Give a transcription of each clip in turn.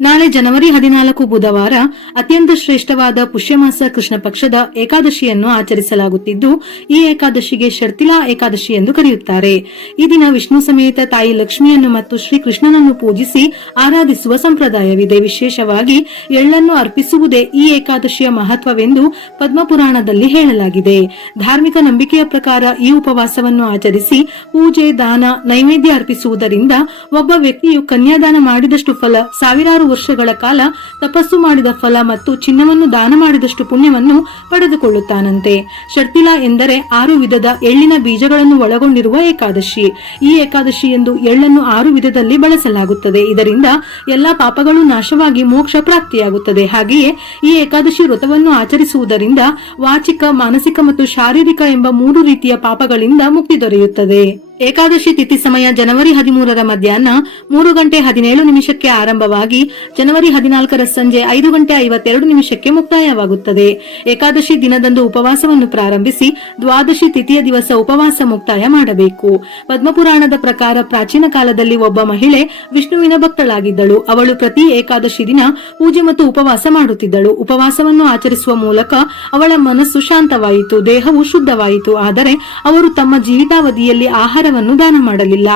ನಾಳೆ ಜನವರಿ 14 ಬುಧವಾರ ಅತ್ಯಂತ ಶ್ರೇಷ್ಠವಾದ ಪುಷ್ಯಮಾಸ ಕೃಷ್ಣ ಪಕ್ಷದ ಏಕಾದಶಿಯನ್ನು ಆಚರಿಸಲಾಗುತ್ತಿದ್ದು, ಈ ಏಕಾದಶಿಗೆ ಶರ್ತಿಲಾ ಏಕಾದಶಿ ಎಂದು ಕರೆಯುತ್ತಾರೆ. ಈ ದಿನ ವಿಷ್ಣು ಸಮೇತ ತಾಯಿ ಲಕ್ಷ್ಮಿಯನ್ನು ಮತ್ತು ಶ್ರೀಕೃಷ್ಣನನ್ನು ಪೂಜಿಸಿ ಆರಾಧಿಸುವ ಸಂಪ್ರದಾಯವಿದೆ. ವಿಶೇಷವಾಗಿ ಎಳ್ಳನ್ನು ಅರ್ಪಿಸುವುದೇ ಈ ಏಕಾದಶಿಯ ಮಹತ್ವವೆಂದು ಪದ್ಮಪುರಾಣದಲ್ಲಿ ಹೇಳಲಾಗಿದೆ. ಧಾರ್ಮಿಕ ನಂಬಿಕೆಯ ಪ್ರಕಾರ ಈ ಉಪವಾಸವನ್ನು ಆಚರಿಸಿ ಪೂಜೆ, ದಾನ, ನೈವೇದ್ಯ ಅರ್ಪಿಸುವುದರಿಂದ ಒಬ್ಬ ವ್ಯಕ್ತಿಯು ಕನ್ಯಾದಾನ ಮಾಡಿದಷ್ಟು ಫಲ, ಸಾವಿರಾರು ವರ್ಷಗಳ ಕಾಲ ತಪಸ್ಸು ಮಾಡಿದ ಫಲ ಮತ್ತು ಚಿನ್ನವನ್ನು ದಾನ ಮಾಡಿದಷ್ಟು ಪುಣ್ಯವನ್ನು ಪಡೆದುಕೊಳ್ಳುತ್ತಾನಂತೆ. ಶರ್ತಿಲಾ ಎಂದರೆ 6 ವಿಧದ ಎಳ್ಳಿನ ಬೀಜಗಳನ್ನು ಒಳಗೊಂಡಿರುವ ಏಕಾದಶಿ. ಈ ಏಕಾದಶಿ ಎಂದು ಎಳ್ಳನ್ನು 6 ವಿಧದಲ್ಲಿ ಬಳಸಲಾಗುತ್ತದೆ. ಇದರಿಂದ ಎಲ್ಲಾ ಪಾಪಗಳು ನಾಶವಾಗಿ ಮೋಕ್ಷ ಪ್ರಾಪ್ತಿಯಾಗುತ್ತದೆ. ಹಾಗೆಯೇ ಈ ಏಕಾದಶಿ ವ್ರತವನ್ನು ಆಚರಿಸುವುದರಿಂದ ವಾಚಿಕ, ಮಾನಸಿಕ ಮತ್ತು ಶಾರೀರಿಕ ಎಂಬ 3 ರೀತಿಯ ಪಾಪಗಳಿಂದ ಮುಕ್ತಿ ದೊರೆಯುತ್ತದೆ. ಏಕಾದಶಿ ತಿಥಿ ಸಮಯ ಜನವರಿ 13ರ ಮಧ್ಯಾಹ್ನ 3 ಗಂಟೆ 17 ನಿಮಿಷಕ್ಕೆ ಆರಂಭವಾಗಿ ಜನವರಿ 14ರ ಸಂಜೆ 5 ಗಂಟೆ 52 ನಿಮಿಷಕ್ಕೆ ಮುಕ್ತಾಯವಾಗುತ್ತದೆ. ಏಕಾದಶಿ ದಿನದಂದು ಉಪವಾಸವನ್ನು ಪ್ರಾರಂಭಿಸಿ ದ್ವಾದಶಿ ತಿಥಿಯ ದಿವಸ ಉಪವಾಸ ಮುಕ್ತಾಯ ಮಾಡಬೇಕು. ಪದ್ಮಪುರಾಣದ ಪ್ರಕಾರ ಪ್ರಾಚೀನ ಕಾಲದಲ್ಲಿ ಒಬ್ಬ ಮಹಿಳೆ ವಿಷ್ಣುವಿನ ಭಕ್ತಳಾಗಿದ್ದಳು. ಅವಳು ಪ್ರತಿ ಏಕಾದಶಿ ದಿನ ಪೂಜೆ ಮತ್ತು ಉಪವಾಸ ಮಾಡುತ್ತಿದ್ದಳು. ಉಪವಾಸವನ್ನು ಆಚರಿಸುವ ಮೂಲಕ ಅವಳ ಮನಸ್ಸು ಶಾಂತವಾಯಿತು, ದೇಹವು ಶುದ್ಧವಾಯಿತು. ಆದರೆ ಅವರು ತಮ್ಮ ಜೀವಿತಾವಧಿಯಲ್ಲಿ ಆಹಾರ ದಾನ ಮಾಡಲಿಲ್ಲ.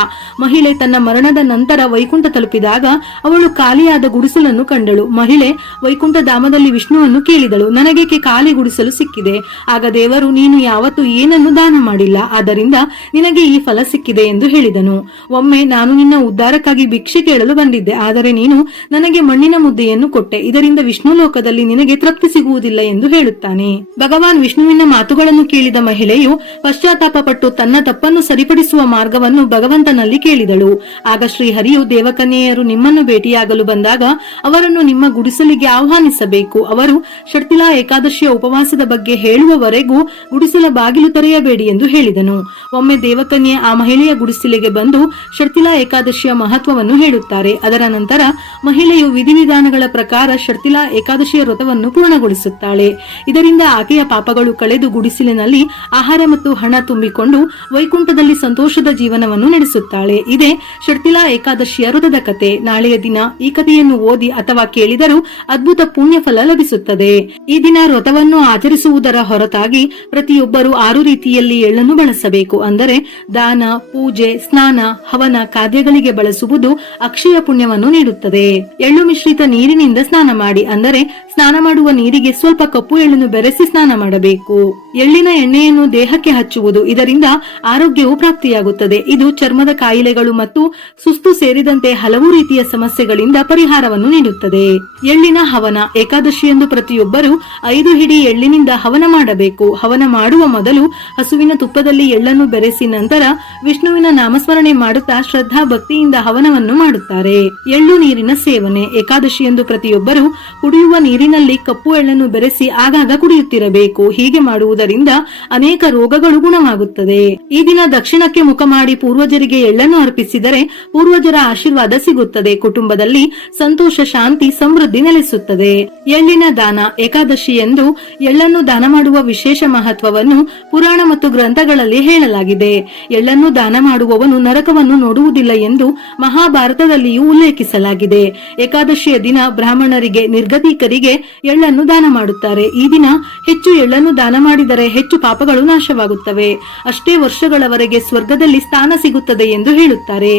ಮಹಿಳೆ ತನ್ನ ಮರಣದ ನಂತರ ವೈಕುಂಠ ತಲುಪಿದಾಗ ಅವಳು ಖಾಲಿಯಾದ ಗುಡಿಸಲನ್ನು ಕಂಡಳು. ಮಹಿಳೆ ವೈಕುಂಠ ಧಾಮದಲ್ಲಿ ವಿಷ್ಣುವನ್ನು ಕೇಳಿದಳು, ನನಗೇಕೆ ಖಾಲಿ ಗುಡಿಸಲು ಸಿಕ್ಕಿದೆ? ಆಗ ದೇವರು, ನೀನು ಯಾವತ್ತೂ ಏನನ್ನು ದಾನ ಮಾಡಿಲ್ಲ, ಆದ್ದರಿಂದ ನಿನಗೆ ಈ ಫಲ ಸಿಕ್ಕಿದೆ ಎಂದು ಹೇಳಿದನು. ಒಮ್ಮೆ ನಾನು ನಿನ್ನ ಉದ್ಧಾರಕ್ಕಾಗಿ ಭಿಕ್ಷೆ ಕೇಳಲು ಬಂದಿದ್ದೆ, ಆದರೆ ನೀನು ನನಗೆ ಮಣ್ಣಿನ ಮುದ್ದೆಯನ್ನು ಕೊಟ್ಟೆ. ಇದರಿಂದ ವಿಷ್ಣು ಲೋಕದಲ್ಲಿ ನಿನಗೆ ತೃಪ್ತಿ ಸಿಗುವುದಿಲ್ಲ ಎಂದು ಹೇಳುತ್ತಾನೆ. ಭಗವಾನ್ ವಿಷ್ಣುವಿನ ಮಾತುಗಳನ್ನು ಕೇಳಿದ ಮಹಿಳೆಯು ಪಶ್ಚಾತ್ತಾಪ ಪಟ್ಟು ತನ್ನ ತಪ್ಪನ್ನು ಸರಿಪಡಿಸುವ ಮಾರ್ಗವನ್ನು ಭಗವಂತನಲ್ಲಿ ಕೇಳಿದಳು. ಆಗ ಶ್ರೀಹರಿಯು, ದೇವಕನ್ಯೆಯರು ನಿಮ್ಮನ್ನು ಭೇಟಿಯಾಗಲು ಬಂದಾಗ ಅವರನ್ನು ನಿಮ್ಮ ಗುಡಿಸಲಿಗೆ ಆಹ್ವಾನಿಸಬೇಕು. ಅವರು ಶರ್ತಿಲಾ ಏಕಾದಶಿಯ ಉಪವಾಸದ ಬಗ್ಗೆ ಹೇಳುವವರೆಗೂ ಗುಡಿಸಲ ಬಾಗಿಲು ತೆರೆಯಬೇಡಿ ಎಂದು ಹೇಳಿದನು. ಒಮ್ಮೆ ದೇವಕನ್ಯೆ ಆ ಮಹಿಳೆಯ ಗುಡಿಸಲಿಗೆ ಬಂದು ಶರ್ತಿಲಾ ಏಕಾದಶಿಯ ಮಹತ್ವವನ್ನು ಹೇಳುತ್ತಾರೆ. ಅದರ ನಂತರ ಮಹಿಳೆಯು ವಿಧಿವಿಧಾನಗಳ ಪ್ರಕಾರ ಶರ್ತಿಲಾ ಏಕಾದಶಿಯ ವ್ರತವನ್ನು ಪೂರ್ಣಗೊಳಿಸುತ್ತಾಳೆ. ಇದರಿಂದ ಆಕೆಯ ಪಾಪಗಳು ಕಳೆದು ಗುಡಿಸಲಿನಲ್ಲಿ ಆಹಾರ ಮತ್ತು ಹಣ ತುಂಬಿಕೊಂಡು ವೈಕುಂಠದಲ್ಲಿ ಸಂತೋಷದ ಜೀವನವನ್ನು ನಡೆಸುತ್ತಾಳೆ. ಇದೇ ಶರ್ತಿಲಾ ಏಕಾದಶಿಯ ವ್ರತದ ಕತೆ. ನಾಳೆಯ ದಿನ ಈ ಕಥೆಯನ್ನು ಓದಿ ಅಥವಾ ಕೇಳಿದರೂ ಅದ್ಭುತ ಪುಣ್ಯ ಫಲ ಲಭಿಸುತ್ತದೆ. ಈ ದಿನ ವ್ರತವನ್ನು ಆಚರಿಸುವುದರ ಹೊರತಾಗಿ ಪ್ರತಿಯೊಬ್ಬರು 6 ರೀತಿಯಲ್ಲಿ ಎಳ್ಳನ್ನು ಬಳಸಬೇಕು. ಅಂದರೆ ದಾನ, ಪೂಜೆ, ಸ್ನಾನ, ಹವನ ಕಾರ್ಯಗಳಿಗೆ ಬಳಸುವುದು ಅಕ್ಷಯ ಪುಣ್ಯವನ್ನು ನೀಡುತ್ತದೆ. ಎಳ್ಳು ಮಿಶ್ರಿತ ನೀರಿನಿಂದ ಸ್ನಾನ ಮಾಡಿ. ಅಂದರೆ ಸ್ನಾನ ಮಾಡುವ ನೀರಿಗೆ ಸ್ವಲ್ಪ ಕಪ್ಪು ಎಳ್ಳನ್ನು ಬೆರೆಸಿ ಸ್ನಾನ ಮಾಡಬೇಕು. ಎಳ್ಳಿನ ಎಣ್ಣೆಯನ್ನು ದೇಹಕ್ಕೆ ಹಚ್ಚುವುದು, ಇದರಿಂದ ಆರೋಗ್ಯವು ಪ್ರಾಪ್ತಿಯಾಗುತ್ತದೆ. ಇದು ಚರ್ಮದ ಕಾಯಿಲೆಗಳು ಮತ್ತು ಸುಸ್ತು ಸೇರಿದಂತೆ ಹಲವು ರೀತಿಯ ಸಮಸ್ಯೆಗಳಿಂದ ಪರಿಹಾರವನ್ನು ನೀಡುತ್ತದೆ. ಎಳ್ಳಿನ ಹವನ. ಏಕಾದಶಿಯಂದು ಪ್ರತಿಯೊಬ್ಬರು 5 ಹಿಡಿ ಎಳ್ಳಿನಿಂದ ಹವನ ಮಾಡಬೇಕು. ಹವನ ಮಾಡುವ ಮೊದಲು ಹಸುವಿನ ತುಪ್ಪದಲ್ಲಿ ಎಳ್ಳನ್ನು ಬೆರೆಸಿ ನಂತರ ವಿಷ್ಣುವಿನ ನಾಮಸ್ಮರಣೆ ಮಾಡುತ್ತಾ ಶ್ರದ್ಧಾ ಭಕ್ತಿಯಿಂದ ಹವನವನ್ನು ಮಾಡುತ್ತಾರೆ. ಎಳ್ಳು ನೀರಿನ ಸೇವನೆ. ಏಕಾದಶಿಯಂದು ಪ್ರತಿಯೊಬ್ಬರು ಕುಡಿಯುವ ನೀರಿನಲ್ಲಿ ಕಪ್ಪು ಎಳ್ಳನ್ನು ಬೆರೆಸಿ ಆಗಾಗ ಕುಡಿಯುತ್ತಿರಬೇಕು. ಹೀಗೆ ಮಾಡುವುದರಿಂದ ಅನೇಕ ರೋಗಗಳು ಗುಣವಾಗುತ್ತದೆ. ಈ ದಿನ ದಕ್ಷಿಣಕ್ಕೆ ಮುಖ ಮಾಡಿ ಪೂರ್ವಜರಿಗೆ ಎಳ್ಳನ್ನು ಅರ್ಪಿಸಿದರೆ ಪೂರ್ವಜರ ಆಶೀರ್ವಾದ ಸಿಗುತ್ತದೆ. ಕುಟುಂಬದಲ್ಲಿ ಸಂತೋಷ, ಶಾಂತಿ, ಸಮೃದ್ಧಿ ನೆಲೆಸುತ್ತದೆ. ಎಳ್ಳಿನ ದಾನ. ಏಕಾದಶಿ ಎಂದು ಎಳ್ಳನ್ನು ದಾನ ಮಾಡುವ ವಿಶೇಷ ಮಹತ್ವವನ್ನು ಪುರಾಣ ಮತ್ತು ಗ್ರಂಥಗಳಲ್ಲಿ ಹೇಳಲಾಗಿದೆ. ಎಳ್ಳನ್ನು ದಾನ ಮಾಡುವವನು ನರಕವನ್ನು ನೋಡುವುದಿಲ್ಲ ಎಂದು ಮಹಾಭಾರತದಲ್ಲಿಯೂ ಉಲ್ಲೇಖಿಸಲಾಗಿದೆ. ಏಕಾದಶಿಯ ದಿನ ಬ್ರಾಹ್ಮಣರಿಗೆ, ನಿರ್ಗತಿಕರಿಗೆ ಎಳ್ಳನ್ನು ದಾನ ಮಾಡುತ್ತಾರೆ. ಈ ದಿನ ಹೆಚ್ಚು ಎಳ್ಳನ್ನು ದಾನ ಮಾಡಿದರೆ ಹೆಚ್ಚು ಪಾಪಗಳು ನಾಶವಾಗುತ್ತವೆ. ಅಷ್ಟೇ ವರ್ಷಗಳವರೆಗೆ ಸ್ವರ್ಗದಲ್ಲಿ ಸ್ಥಾನ ಸಿಗುತ್ತದೆ ಎಂದು ಹೇಳುತ್ತಾರೆ.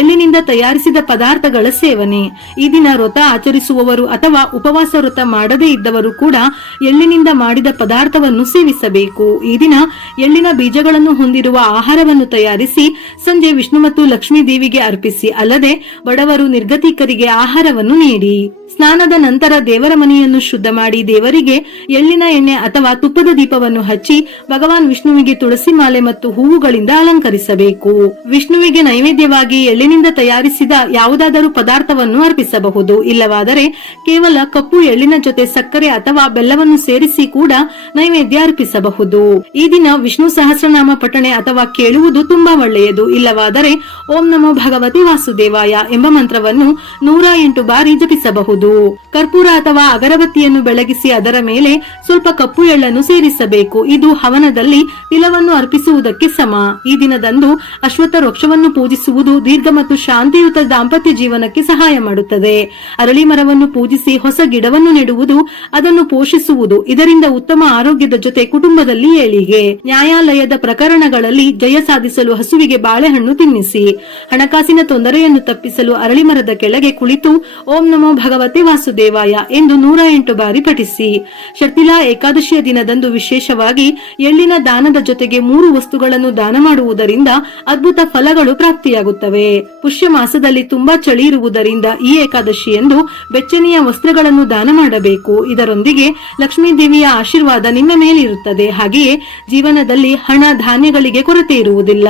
ಎಳ್ಳಿನಿಂದ ತಯಾರಿಸಿದ ಪದಾರ್ಥಗಳ ಸೇವನೆ. ಈ ದಿನ ವ್ರತ ಆಚರಿಸುವವರು ಅಥವಾ ಉಪವಾಸ ವ್ರತ ಮಾಡದೇ ಇದ್ದವರು ಕೂಡ ಎಳ್ಳಿನಿಂದ ಮಾಡಿದ ಪದಾರ್ಥವನ್ನು ಸೇವಿಸಬೇಕು. ಈ ದಿನ ಎಳ್ಳಿನ ಬೀಜಗಳನ್ನು ಹೊಂದಿರುವ ಆಹಾರವನ್ನು ತಯಾರಿಸಿ ಸಂಜೆ ವಿಷ್ಣು ಮತ್ತು ಲಕ್ಷ್ಮೀ ದೇವಿಗೆ ಅರ್ಪಿಸಿ. ಅಲ್ಲದೆ ಬಡವರು, ನಿರ್ಗತಿಕರಿಗೆ ಆಹಾರವನ್ನು ನೀಡಿ. ಸ್ನಾನದ ನಂತರ ದೇವರ ಮನೆಯನ್ನು ಶುದ್ಧ ಮಾಡಿ ದೇವರಿಗೆ ಎಳ್ಳಿನ ಎಣ್ಣೆ ಅಥವಾ ತುಪ್ಪದ ದೀಪವನ್ನು ಹಚ್ಚಿ ಭಗವಾನ್ ವಿಷ್ಣುವಿಗೆ ತುಳಸಿ ಮಾಲೆ ಮತ್ತು ಹೂವುಗಳಿಂದ ಅಲಂಕರಿಸಬೇಕು. ವಿಷ್ಣುವಿಗೆ ನೈವೇದ್ಯವಾಗಿ ಎಳ್ಳಿನಿಂದ ತಯಾರಿಸಿದ ಯಾವುದಾದರೂ ಪದಾರ್ಥವನ್ನು ಅರ್ಪಿಸಬಹುದು. ಇಲ್ಲವಾದರೆ ಕೇವಲ ಕಪ್ಪು ಎಳ್ಳಿನ ಜೊತೆ ಸಕ್ಕರೆ ಅಥವಾ ಬೆಲ್ಲವನ್ನು ಸೇರಿಸಿ ಕೂಡ ನೈವೇದ್ಯ ಅರ್ಪಿಸಬಹುದು. ಈ ದಿನ ವಿಷ್ಣು ಸಹಸ್ರನಾಮ ಪಠಣೆ ಅಥವಾ ಕೇಳುವುದು ತುಂಬಾ ಒಳ್ಳೆಯದು. ಇಲ್ಲವಾದರೆ ಓಂ ನಮೋ ಭಗವತಿ ವಾಸುದೇವಾಯ ಎಂಬ ಮಂತ್ರವನ್ನು 108 ಬಾರಿ ಜಪಿಸಬಹುದು. ಮಾಡಬಹುದು. ಕರ್ಪೂರ ಅಥವಾ ಅಗರಬತ್ತಿಯನ್ನು ಬೆಳಗಿಸಿ ಅದರ ಮೇಲೆ ಸ್ವಲ್ಪ ಕಪ್ಪು ಎಳ್ಳನ್ನು ಸೇರಿಸಬೇಕು. ಇದು ಹವನದಲ್ಲಿ ತಿಲವನ್ನು ಅರ್ಪಿಸುವುದಕ್ಕೆ ಸಮ. ಈ ದಿನದಂದು ಅಶ್ವತ್ಥ ವೃಕ್ಷವನ್ನು ಪೂಜಿಸುವುದು ದೀರ್ಘ ಮತ್ತು ಶಾಂತಿಯುತ ದಾಂಪತ್ಯ ಜೀವನಕ್ಕೆ ಸಹಾಯ ಮಾಡುತ್ತದೆ. ಅರಳಿ ಮರವನ್ನು ಪೂಜಿಸಿ ಹೊಸ ಗಿಡವನ್ನು ನೆಡುವುದು, ಅದನ್ನು ಪೋಷಿಸುವುದು, ಇದರಿಂದ ಉತ್ತಮ ಆರೋಗ್ಯದ ಜೊತೆ ಕುಟುಂಬದಲ್ಲಿ ಏಳಿಗೆ. ನ್ಯಾಯಾಲಯದ ಪ್ರಕರಣಗಳಲ್ಲಿ ಜಯ ಸಾಧಿಸಲು ಹಸುವಿಗೆ ಬಾಳೆಹಣ್ಣು ತಿನ್ನಿಸಿ. ಹಣಕಾಸಿನ ತೊಂದರೆಯನ್ನು ತಪ್ಪಿಸಲು ಅರಳಿ ಮರದ ಕೆಳಗೆ ಕುಳಿತು ಓಂ ನಮೋ ಭಗವತೆ ವಾಸುದೇವಾಯ ಎಂದು 108 ಬಾರಿ ಪಠಿಸಿ. ಶರ್ತಿಲಾ ಏಕಾದಶಿಯ ದಿನದಂದು ವಿಶೇಷವಾಗಿ ಎಳ್ಳಿನ ದಾನದ ಜೊತೆಗೆ 3 ವಸ್ತುಗಳನ್ನು ದಾನ ಮಾಡುವುದರಿಂದ ಅದ್ಭುತ ಫಲಗಳು ಪ್ರಾಪ್ತಿಯಾಗುತ್ತವೆ. ಪುಷ್ಯ ಮಾಸದಲ್ಲಿ ತುಂಬಾ ಚಳಿ ಇರುವುದರಿಂದ ಈ ಏಕಾದಶಿಯಂದು ಬೆಚ್ಚನೆಯ ವಸ್ತ್ರಗಳನ್ನು ದಾನ ಮಾಡಬೇಕು. ಇದರೊಂದಿಗೆ ಲಕ್ಷ್ಮೀ ದೇವಿಯ ಆಶೀರ್ವಾದ ನಿಮ್ಮ ಮೇಲಿರುತ್ತದೆ. ಹಾಗೆಯೇ ಜೀವನದಲ್ಲಿ ಹಣ ಧಾನ್ಯಗಳಿಗೆ ಕೊರತೆ ಇರುವುದಿಲ್ಲ.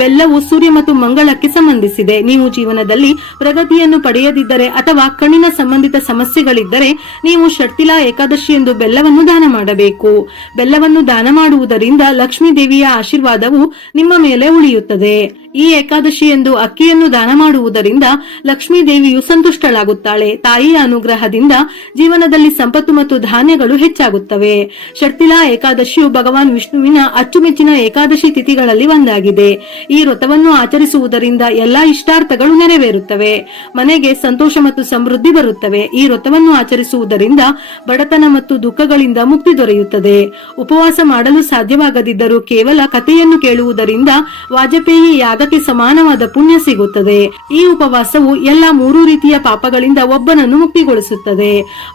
ಬೆಲ್ಲವು ಸೂರ್ಯ ಮತ್ತು ಮಂಗಳಕ್ಕೆ ಸಂಬಂಧಿಸಿದೆ. ನೀವು ಜೀವನದಲ್ಲಿ ಪ್ರಗತಿಯನ್ನು ಪಡೆಯದಿದ್ದರೆ ಅಥವಾ ಕಣ್ಣಿನ ಸಂಬಂಧಿತ ಸಮಸ್ಯೆಗಳಿದ್ದರೆ ನೀವು ಶರ್ತಿಲಾ ಏಕಾದಶಿಯಂದು ಬೆಲ್ಲವನ್ನು ದಾನ ಮಾಡಬೇಕು. ಬೆಲ್ಲವನ್ನು ದಾನ ಮಾಡುವುದರಿಂದ ಲಕ್ಷ್ಮೀ ದೇವಿಯ ಆಶೀರ್ವಾದವು ನಿಮ್ಮ ಮೇಲೆ ಉಳಿಯುತ್ತದೆ. ಈ ಏಕಾದಶಿಯಂದು ಅಕ್ಕಿಯನ್ನು ದಾನ ಮಾಡುವುದರಿಂದ ಲಕ್ಷ್ಮೀ ದೇವಿಯು ಸಂತುಷ್ಟಳಾಗುತ್ತಾಳೆ. ತಾಯಿಯ ಅನುಗ್ರಹದಿಂದ ಜೀವನದಲ್ಲಿ ಸಂಪತ್ತು ಮತ್ತು ಧಾನ್ಯಗಳು ಹೆಚ್ಚಾಗುತ್ತವೆ. ಶರ್ತಿಲಾ ಏಕಾದಶಿಯು ಭಗವಾನ್ ವಿಷ್ಣುವಿನ ಅಚ್ಚುಮೆಚ್ಚಿನ ಏಕಾದಶಿ ತಿಥಿಗಳಲ್ಲಿ ಒಂದಾಗಿದೆ. ಈ ವ್ರತವನ್ನು ಆಚರಿಸುವುದರಿಂದ ಎಲ್ಲಾ ಇಷ್ಟಾರ್ಥಗಳು ನೆರವೇರುತ್ತವೆ. ಮನೆಗೆ ಸಂತೋಷ ಮತ್ತು ಸಮೃದ್ಧಿ ಬರುತ್ತವೆ. ಈ ವ್ರತವನ್ನು ಆಚರಿಸುವುದರಿಂದ ಬಡತನ ಮತ್ತು ದುಃಖಗಳಿಂದ ಮುಕ್ತಿ ದೊರೆಯುತ್ತದೆ. ಉಪವಾಸ ಮಾಡಲು ಸಾಧ್ಯವಾಗದಿದ್ದರೂ ಕೇವಲ ಕಥೆಯನ್ನು ಕೇಳುವುದರಿಂದ ವಾಜಪೇಯಿ ಯಾಗಕ್ಕೆ ಸಮಾನವಾದ ಪುಣ್ಯ ಸಿಗುತ್ತದೆ. ಈ ಉಪವಾಸವು ಎಲ್ಲಾ 3 ರೀತಿಯ ಪಾಪಗಳಿಂದ ಒಬ್ಬನನ್ನು ಮುಕ್ತಿಗೊಳಿಸುತ್ತದೆ: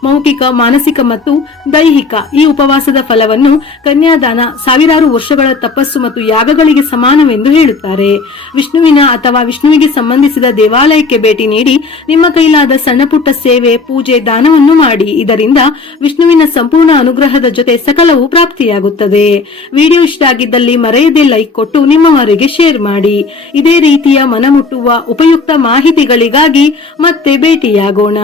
ಮೌಖಿಕ, ಮಾನಸಿಕ ಮತ್ತು ದೈಹಿಕ. ಈ ಉಪವಾಸದ ಫಲವನ್ನು ಕನ್ಯಾದಾನ, ಸಾವಿರಾರು ವರ್ಷಗಳ ತಪಸ್ಸು ಮತ್ತು ಯಾಗಗಳಿಗೆ ಸಮಾನವೆಂದು ಹೇಳುತ್ತಾರೆ. ವಿಷ್ಣುವಿನ ಅಥವಾ ವಿಷ್ಣುವಿಗೆ ಸಂಬಂಧಿಸಿದ ದೇವಾಲಯಕ್ಕೆ ಭೇಟಿ ನೀಡಿ ನಿಮ್ಮ ಕೈಲಾದ ಸಣ್ಣ ಪುಟ್ಟ ಸೇವೆ, ಪೂಜೆ, ದಾನವನ್ನು ಮಾಡಿ. ಇದರಿಂದ ವಿಷ್ಣುವಿನ ಸಂಪೂರ್ಣ ಅನುಗ್ರಹದ ಜೊತೆ ಸಕಲವೂ ಪ್ರಾಪ್ತಿಯಾಗುತ್ತದೆ. ವಿಡಿಯೋ ಇಷ್ಟ ಆಗಿದ್ದಲ್ಲಿ ಮರೆಯದೆ ಲೈಕ್ ಕೊಟ್ಟು ನಿಮ್ಮವರಿಗೆ ಶೇರ್ ಮಾಡಿ. ಇದೇ ರೀತಿಯ ಮನಮುಟ್ಟುವ ಉಪಯುಕ್ತ ಮಾಹಿತಿಗಳಿಗಾಗಿ ಮತ್ತೆ ಭೇಟಿಯಾಗೋಣ.